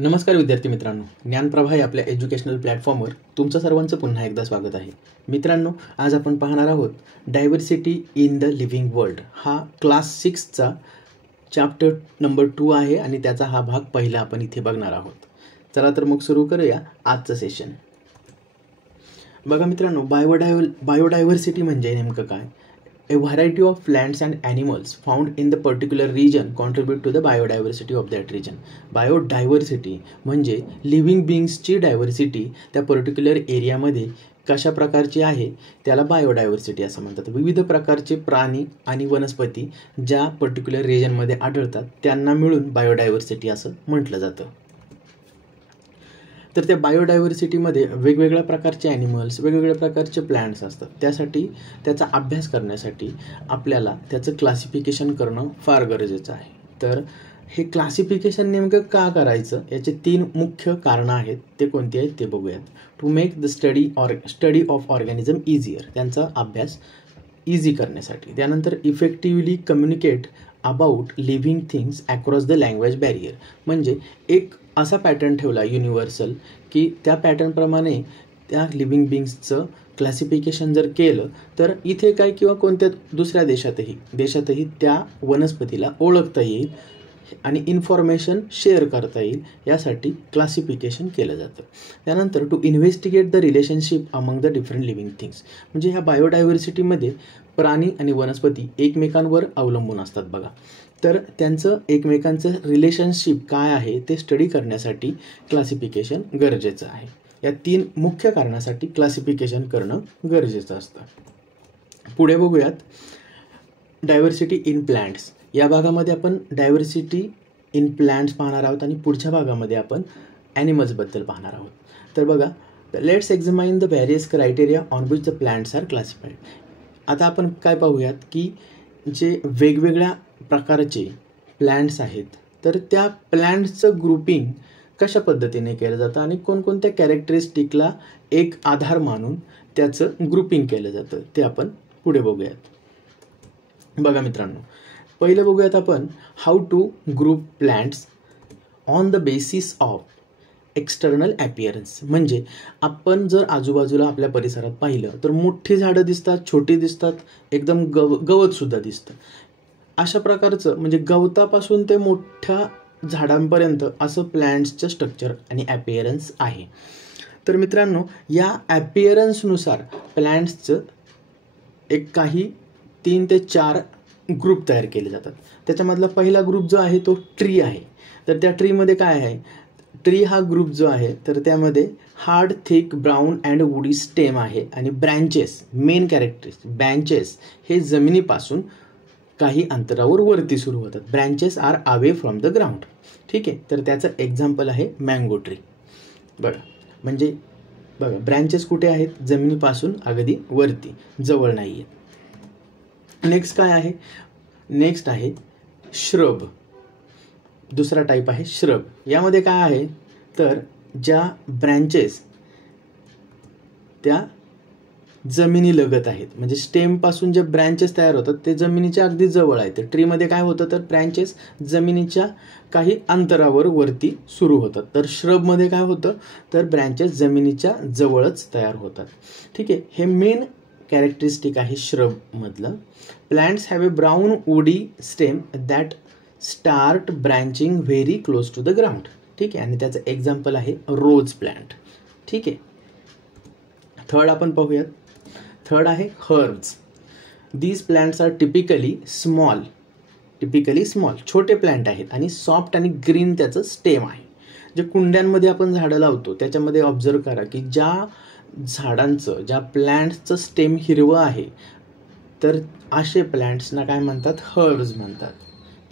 नमस्कार विद्यार्थी मित्रांनो, ज्ञानप्रभा या आपल्या एज्युकेशनल प्लॅटफॉर्मवर तुमचं सर्वांचं पुन्हा एकदा स्वागत आहे. मित्रांनो, आज आपण पाहणार आहोत diversity in the living world. हा क्लास 6चा चॅप्टर नंबर 2 आहे आणि त्याचा हा भाग पहिला आपण इथे बघणार आहोत. चला तर मग सुरू करूया आजचं सेशन. बघा मित्रांनो, बायोडायव्हर्सिटी म्हणजे नेमकं काय? A variety of plants and animals found in the particular region contribute to the biodiversity of that region. Biodiversity म्हणजे लिव्हिंग बीइंग्सची डायव्हर्सिटी त्या पर्टिक्युलर एरियामध्ये कशा प्रकारची आहे त्याला बायोडायव्हर्सिटी असं म्हणतात. विविध प्रकारचे प्राणी आणि वनस्पती ज्या पर्टिक्युलर रिजनमध्ये आढळतात त्यांना मिळून बायोडायव्हर्सिटी असं म्हटलं जातं. तर त्या बायोडायव्हर्सिटीमध्ये वेगवेगळ्या प्रकारचे ॲनिमल्स, वेगवेगळ्या प्रकारचे प्लांट्स असतात. त्यासाठी त्याचा अभ्यास करण्यासाठी आपल्याला त्याचं क्लासिफिकेशन करणं फार गरजेचं आहे. तर हे क्लासिफिकेशन नेमकं का करायचं याचे 3 मुख्य कारणं आहेत. ते कोणती आहेत ते बघूयात. To make the study of organism easier, त्यांचा अभ्यास इझी करण्यासाठी. त्यानंतर effectively communicate about living things across the language barrier, म्हणजे एक असा पॅटर्न ठेवला युनिव्हर्सल की त्या पॅटर्नप्रमाणे त्या लिव्हिंग बीइंग्सचं क्लासिफिकेशन जर केलं तर इथे काय किंवा कोणत्या दुसऱ्या देशातही त्या वनस्पतीला ओळखता येईल आणि इन्फॉर्मेशन शेअर करता येईल, यासाठी क्लासिफिकेशन केलं जातं. त्यानंतर to investigate the relationship among the different living things, म्हणजे ह्या बायोडायव्हर्सिटीमध्ये प्राणी आणि वनस्पती एकमेकांवर अवलंबून असतात बघा. तर त्यांचं एकमेकांचं रिलेशनशिप काय आहे ते स्टडी करण्यासाठी क्लासिफिकेशन गरजेचं आहे. या 3 मुख्य कारणासाठी क्लासिफिकेशन करणं गरजेचं असतं. पुढे बघूयात डायव्हर्सिटी इन प्लांट्स. या भागामध्ये आपण डायव्हर्सिटी इन प्लांट्स पाहणार आहोत आणि पुढच्या भागामध्ये आपण ॲनिमल्सबद्दल पाहणार आहोत. तर बघा, let's examine the various criteria on which the plants are classified. आता आपण काय पाहूयात की जे वेगवेगळ्या प्रकारचे प्लांट्स आहेत तर त्या प्लांट्सचं ग्रुपिंग कशा पद्धतीने केलं जातं आणि कोणकोणत्या कॅरेक्टरिस्टिकला एक आधार मानून त्याचं ग्रुपिंग केलं जातं ते आपण पुढे बघूयात. बघा मित्रांनो, पहिलं बघूयात आपण how to group plants on the basis of external appearance. म्हणजे आपण जर आजूबाजूला आपल्या परिसरात पाहिलं तर मोठी झाडं दिसतात, छोटी दिसतात, एकदम गवतसुद्धा दिसतं. अशा प्रकारचं म्हणजे गवतापासून ते मोठ्या झाडांपर्यंत असं प्लांट्सचं स्ट्रक्चर आणि ॲपिअरन्स आहे. तर मित्रांनो, या ॲपिअरन्सनुसार प्लांट्सचं एक काही 3 ते 4 ग्रुप तयार केले जातात. त्याच्यामधला पहिला ग्रुप जो आहे तो ट्री आहे. तर त्या ट्रीमध्ये काय आहे, ट्री हा ग्रुप जो आहे तर त्यामध्ये hard, thick, brown and woody stem आहे आणि ब्रँचेस, मेन कॅरेक्टरिस्टिक ब्रँचेस हे जमिनीपासून काही अंतरावर वरती सुरू होतात. Branches are away from the ground. ठीक आहे, तर त्याचं एक्झाम्पल आहे मँगो ट्री. बघा, म्हणजे बघा ब्रँचेस कुठे आहेत, जमिनीपासून अगदी वरती, जवळ नाही आहेत. नेक्स्ट काय आहे, नेक्स्ट आहे श्रब. दुसरा टाईप आहे श्रब. यामध्ये काय आहे तर ज्या ब्रँचेस त्या जमिनीलगत आहेत, म्हणजे स्टेमपासून जे ब्रँचेस तयार होतात ते जमिनीच्या अगदी जवळ आहेत. तर ट्रीमध्ये काय होतं तर ब्रँचेस जमिनीच्या काही अंतरावर वरती सुरू होतात. तर श्रबमध्ये काय होतं तर ब्रँचेस जमिनीच्या जवळच तयार होतात. ठीक आहे, हे मेन कॅरेक्टरिस्टिक आहे श्रबमधलं. Plants have a brown woody stem that start branching very close to the ground. ठीक आहे, आणि त्याचं एक्झाम्पल आहे रोज प्लांट. ठीक आहे, थर्ड आपण पाहूयात. थर्ड आहे herbs. These plants are typically small, छोटे प्लांट आहेत आणि सॉफ्ट आणि ग्रीन त्याचं स्टेम आहे. जे कुंड्यांमध्ये आपण झाडं लावतो त्याच्यामध्ये ऑब्झर्व करा की ज्या झाडांचं, ज्या प्लांट्सचं स्टेम हिरवं आहे तर असे प्लांट्सना काय म्हणतात, हर्ब्स म्हणतात.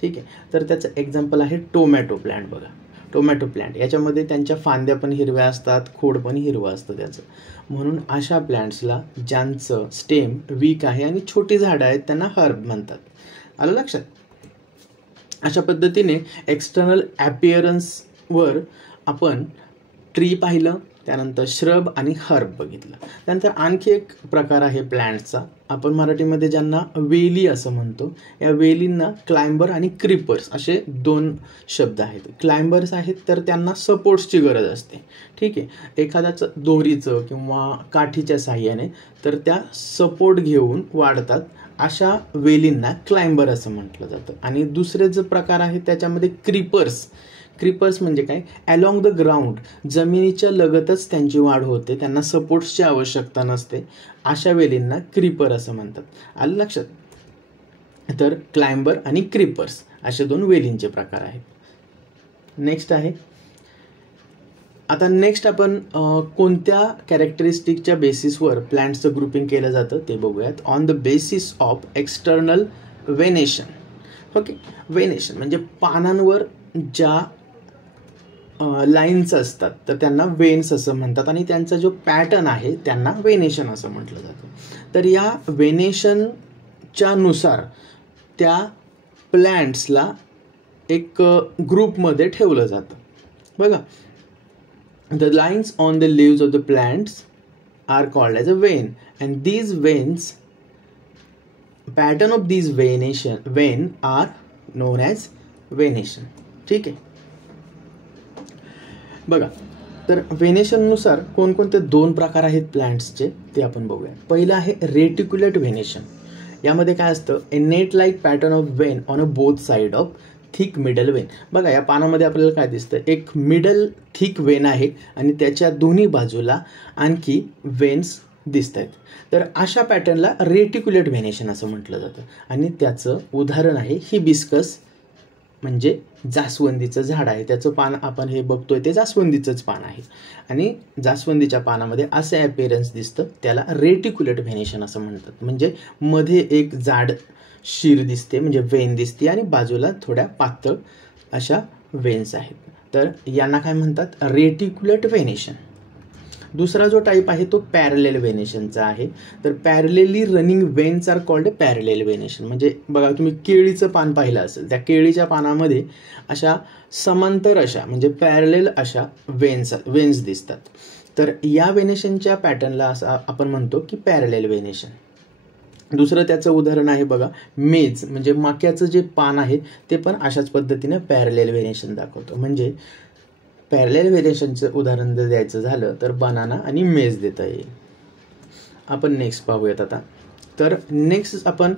ठीक आहे, तर त्याचं एक्झाम्पल आहे टोमॅटो प्लांट. बघा, टोमॅटो प्लांट याच्यामध्ये त्यांच्या फांद्या पण हिरव्या असतात, खोड पण हिरवं असतं त्याचं. म्हणून अशा प्लांट्सला ज्यांचं स्टेम वीक आहे आणि छोटी झाडं आहेत त्यांना हर्ब म्हणतात. आलं लक्षात? अशा पद्धतीने एक्सटर्नल ॲपिअरन्सवर आपण ट्री पाहिलं, त्यानंतर श्रब आणि हर्ब बघितलं. त्यानंतर आणखी एक प्रकार आहे प्लॅन्ट्सचा, आपण मराठीमध्ये ज्यांना वेली असं म्हणतो. या वेलींना क्लाइंबर आणि क्रीपर्स असे 2 शब्द आहेत. क्लाइंबर्स आहेत तर त्यांना सपोर्ट्सची गरज असते. ठीक आहे, एखाद्याचं दोरीचं किंवा काठीच्या साहाय्याने तर त्या सपोर्ट घेऊन वाढतात, अशा वेलींना क्लाइंबर असं म्हटलं जातं. आणि दुसरे जो प्रकार आहे त्याच्यामध्ये क्रीपर्स म्हणजे काय, अलॉंग द ग्राउंड, जमिनीच्या लगतच त्यांची वाढ होते, त्यांना सपोर्ट्सची आवश्यकता नसते, अशा वेलींना क्रीपर असं म्हणतात. आलं लक्षात? तर क्लाइंबर आणि क्रीपर्स असे 2 वेलींचे प्रकार आहेत. नेक्स्ट आहे, आता नेक्स्ट आपण कोणत्या कॅरेक्टरिस्टिकच्या बेसिसवर प्लांट्सचं ग्रुपिंग केलं जातं ते बघूयात. On the basis of external venation. Okay, venation म्हणजे पानांवर ज्या लाईन्स असतात तर त्यांना वेन्स असं म्हणतात, आणि त्यांचा जो पॅटर्न आहे त्यांना वेनेशन असं म्हटलं जातं. तर या वेनेशनच्या नुसार त्या प्लॅन्ट्सला एक ग्रुपमध्ये ठेवलं जातं. बघा, the lines on the leaves of the plants are called as a vein, and these veins, pattern of these vein are known as venation. ठीक आहे, बघा, तर वेनेशननुसार कोणकोणते 2 प्रकार आहेत प्लांट्सचे ते आपण बघूया. पहिलं आहे रेटिक्युलेट व्हेनेशन. यामध्ये काय असतं, a net like pattern of vein on a both side of thick middle vein. बघा, या पानामध्ये आपल्याला काय दिसतं, एक मिडल थिक वेन आहे आणि त्याच्या दोन्ही बाजूला आणखी वेन्स दिसत आहेत. तर अशा पॅटर्नला रेटिक्युलेट व्हेनेशन असं म्हटलं जातं. आणि त्याचं उदाहरण आहे हिबिस्कस, म्हणजे जास्वंदीचं झाड आहे. त्याचं पान आपण हे बघतोय ते जास्वंदीचंच पान आहे, आणि जास्वंदीच्या पानामध्ये असे अपीअरन्स दिसतं, त्याला रेटिक्युलेट व्हेनेशन असं म्हणतात. म्हणजे मध्ये एक जाड शीर दिसते म्हणजे वेन दिसते, आणि बाजूला थोड्या पातळ अशा वेन्स आहेत. तर यांना काय म्हणतात, रेटिक्युलेट व्हेनेशन. दुसरा जो टाईप आहे तो पॅरलेल व्हेनेशनचा आहे. तर parallelly running veins are called parallel venation. म्हणजे बघा, तुम्ही केळीचं पान पाहिलं असेल, त्या केळीच्या पानामध्ये अशा समांतर अशा म्हणजे पॅरलेल अशा वेन्स दिसतात. तर या व्हेनेशनच्या पॅटर्नला असं आपण म्हणतो की पॅरलेल व्हेनेशन. दुसरं त्याचं उदाहरण आहे बघा, मेज म्हणजे मक्याचं जे पान आहे ते पण अशाच पद्धतीने पॅरलेल व्हेनेशन दाखवतं. म्हणजे पॅरलेल व्हेनेशनचं उदाहरण जर द्यायचं झालं तर बनाना आणि मेज देता येईल. आपण नेक्स्ट पाहूयात आता. तर नेक्स्ट आपण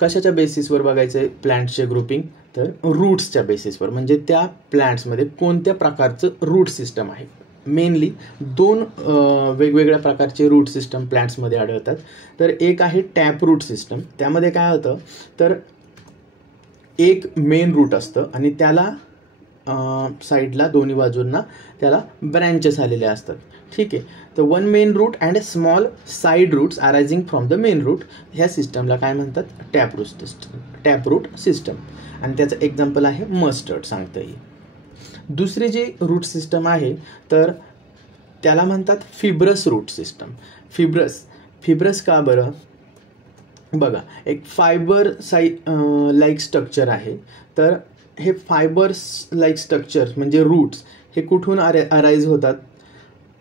कशाच्या बेसिसवर बघायचं आहे प्लांट्सचे ग्रुपिंग, तर रूट्सच्या बेसिसवर. म्हणजे त्या प्लांट्समध्ये कोणत्या प्रकारचं रूट सिस्टम आहे. मेनली 2 वेगवेगळ्या प्रकारचे रूट सिस्टम प्लांट्समध्ये आढळतात. तर एक आहे टॅप रूट सिस्टम. त्यामध्ये काय होतं, तर एक मेन रूट असतं आणि त्याला साईडला दोन्ही बाजूंना त्याला ब्रँचेस आलेले असतात. ठीक आहे, तर 1 main root and small side roots arising from the main root, ह्या सिस्टमला काय म्हणतात, टॅप रूट सिस्टम. आणि त्याचं एक्झाम्पल आहे मस्टर्ड सांगता येईल. दुसरी जी रूट सिस्टम आहे तर त्याला म्हणतात फिब्रस रूट सिस्टम. फिब्रस का बरं, बघा, एक फायबर लाईक स्ट्रक्चर आहे. तर हे फायबर्स लाईक स्ट्रक्चर म्हणजे रूट्स हे कुठून अराईज होतात,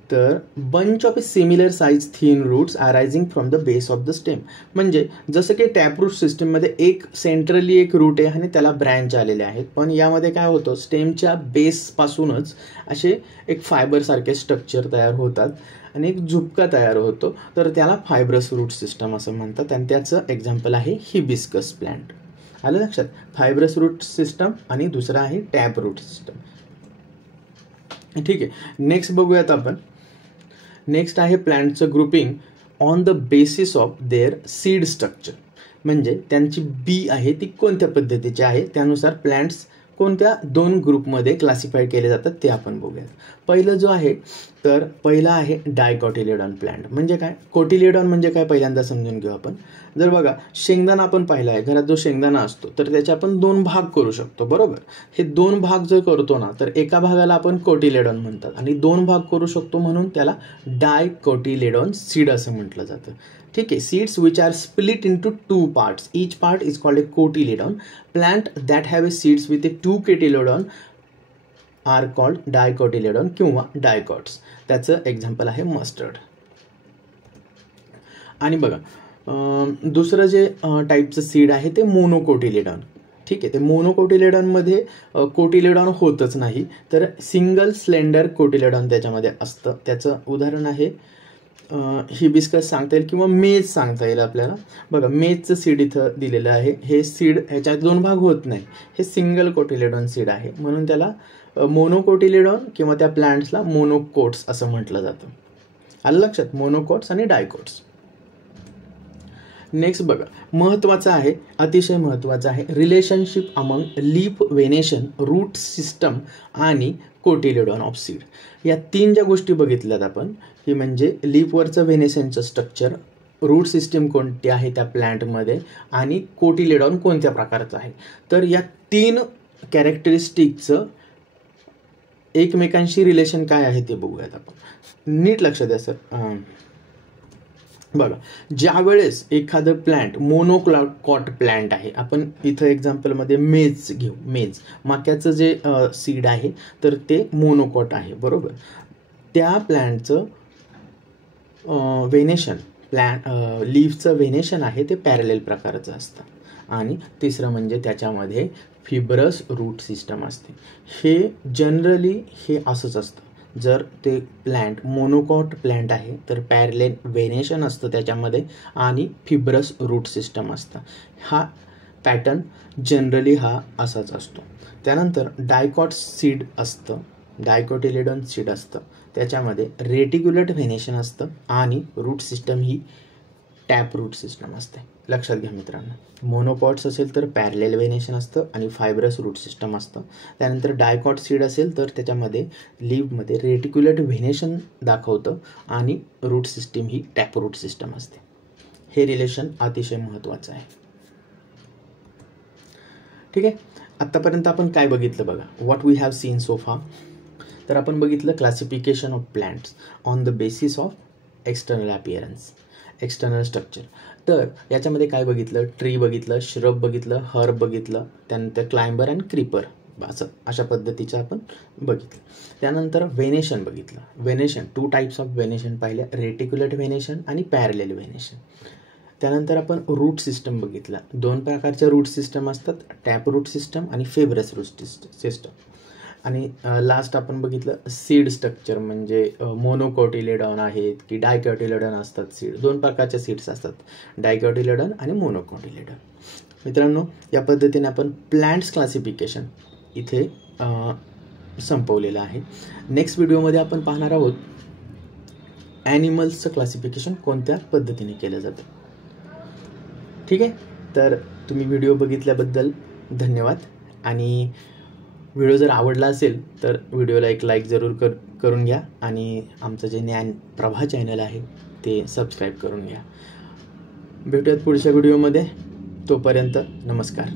तर bunch of a similar size thin roots arising from the base of the stem. म्हणजे जसं की टॅपरूट सिस्टममध्ये एक सेंट्रली एक रूट आहे आणि त्याला ब्रँच आलेले आहेत, पण यामध्ये काय होतं, स्टेमच्या बेसपासूनच असे एक फायबरसारखे स्ट्रक्चर तयार होतात आणि एक झुपका तयार होतो. तर त्याला फायब्रस रूट सिस्टम असं म्हणतात. आणि त्याचं एक्झाम्पल आहे हिबिस्कस प्लांट. आलं लक्षात, फायब्रस रूट सिस्टम आणि दुसरा आहे टॅप रूट सिस्टम. ठीक आहे, नेक्स्ट बघूयात आपण. नेक्स्ट आहे प्लांटचं grouping on the basis of their seed structure. म्हणजे त्यांची बी आहे ती कोणत्या पद्धतीची आहे त्यानुसार प्लांट्स कोणत्या 2 ग्रुपमध्ये क्लासिफाय केले जातात ते आपण बघूयात. पहिलं जो आहे तर पहिला आहे डायकोटिलेडॉन प्लांट. म्हणजे काय, कोटिलेडॉन म्हणजे काय पहिल्यांदा समजून घेऊ आपण. जर बघा, शेंगदाणा आपण पाहिला आहे, घरात जो शेंगदाणा असतो तर त्याचे आपण 2 भाग करू शकतो, बरोबर. हे 2 भाग जर करतो ना तर एका भागाला आपण कोटिलेडॉन म्हणतात, आणि 2 भाग करू शकतो म्हणून त्याला डायकोटिलेडॉन सीड असं म्हटलं जातं. ठीक आहे, seeds which are split into 2 parts, each part is called a cotyledon. Plant that have a seeds with a 2 cotyledon are called dicotyledon किंवा डायकॉट्स. त्याचं एक्झाम्पल आहे मस्टर्ड. आणि बघा दुसरं जे टाईपचं सीड आहे ते मोनोकोटिलेडॉन. ठीक आहे, ते मोनोकोटिलेडॉनमध्ये कोटिलेडॉन होतच नाही, तर सिंगल स्लेंडर कोटिलेडॉन त्याच्यामध्ये असतं. त्याचं उदाहरण आहे हिबिस्कस सांगता येईल किंवा मेज सांगता येईल आपल्याला. बघा मेजचं सीड इथं दिलेलं आहे. हे सीड ह्याच्यात 2 भाग होत नाही, हे सिंगल कोटिलेडॉन सीड आहे, म्हणून त्याला मोनोकोटिलेडॉन किंवा त्या प्लांट्सला मोनोकोट्स असं म्हटलं जातं. आलं लक्षात, मोनोकोट्स आणि डायकोट्स. नेक्स्ट बघा महत्त्वाचं आहे, अतिशय महत्त्वाचं आहे, relationship among leaf venation, root system आणि कोटिलेडॉन ऑफ सीड. या 3 ज्या गोष्टी बघितल्यात आपण, ही म्हणजे लीफवरचं व्हेनेशनचं स्ट्रक्चर, रूट सिस्टीम कोणती आहे त्या प्लांटमध्ये आणि कोटिलेडॉन कोणत्या प्रकारचं आहे. तर या 3 कॅरेक्टरिस्टिकचं एकमेकांशी रिलेशन काय आहे ते बघूयात आपण. नीट लक्ष द्या सर. बघा ज्या वेळेस एखादं प्लांट मोनोकॉट प्लांट आहे, आपण इथं एक्झाम्पलमध्ये मेज घेऊ. मेज मक्याचं जे सीड आहे तर ते मोनोकॉट आहे, बरोबर. त्या प्लांटचं व्हेनेशन, लीफचं व्हेनेशन आहे ते पॅरलेल प्रकारचं असतं. आणि तिसरं म्हणजे त्याच्यामध्ये फिब्रस रूट सिस्टम असते. हे जनरली हे असंच असतं. जर ते प्लांट मोनोकॉट प्लांट आहे तर पॅरलेल व्हेनेशन असतं त्याच्यामध्ये आणि फिब्रस रूट सिस्टम असतं. हा पॅटर्न जनरली हा असाच असतो. त्यानंतर डायकॉट सीड असतं, डायकोटिलेडॉन सीड असतं, त्याच्यामध्ये रेटिक्युलेट व्हेनेशन असतं आणि रूट सिस्टम ही टॅप रूट सिस्टम असते. लक्षात घ्या मित्रांनो, मोनोकॉट्स असेल तर पॅरलेल व्हेनेशन असतं आणि फायब्रस रूट सिस्टम असतं. त्यानंतर डायकॉट सीड असेल तर त्याच्यामध्ये लीव्हमध्ये रेटिक्युलेट व्हेनेशन दाखवतं आणि रूट सिस्टीम ही टॅप रूट सिस्टम असते. हे रिलेशन अतिशय महत्त्वाचं आहे. ठीक आहे, आत्तापर्यंत आपण काय बघितलं बघा, what we have seen so far. तर आपण बघितलं classification of plants on the basis of external appearance, external structure. तर याच्यामध्ये काय बघितलं, ट्री बघितलं, श्रब बघितलं, हर्ब बघितलं, त्यानंतर क्लाइंबर अँड क्रीपर, असं अशा पद्धतीचं आपण बघितलं. त्यानंतर व्हेनेशन बघितलं. व्हेनेशन 2 टाईप्स ऑफ व्हेनेशन पाहिल्या, रेटिक्युलेट व्हेनेशन आणि पॅरलेल व्हेनेशन. त्यानंतर आपण रूट सिस्टम बघितला. 2 प्रकारच्या रूट सिस्टम असतात, टॅप रूट सिस्टम आणि फेब्रस रूट सिस्टम. आणि लास्ट आपण बघितलं सीड स्ट्रक्चर, म्हणजे मोनोकोटिलेडॉन आहेत की डायकोटिलेडॉन असतात सीड. 2 प्रकारच्या सीड्स असतात, डायकोटिलेडॉन आणि मोनोकोटिलेडॉन. मित्रांनो या पद्धतीने आपण प्लांट्स क्लासिफिकेशन इथे संपवलेलं आहे. नेक्स्ट व्हिडिओमध्ये आपण पाहणार आहोत ॲनिमल्सचं क्लासिफिकेशन कोणत्या पद्धतीने केलं जातं. ठीक आहे, तर तुम्ही व्हिडिओ बघितल्याबद्दल धन्यवाद. आणि व्हिडिओ जर आवडला असेल तर व्हिडिओला एक लाईक जरूर करून घ्या आणि आमचं जे ज्ञान प्रभा चॅनल आहे ते सबस्क्राईब करून घ्या. भेटूयात पुढच्या व्हिडिओमध्ये, तोपर्यंत नमस्कार.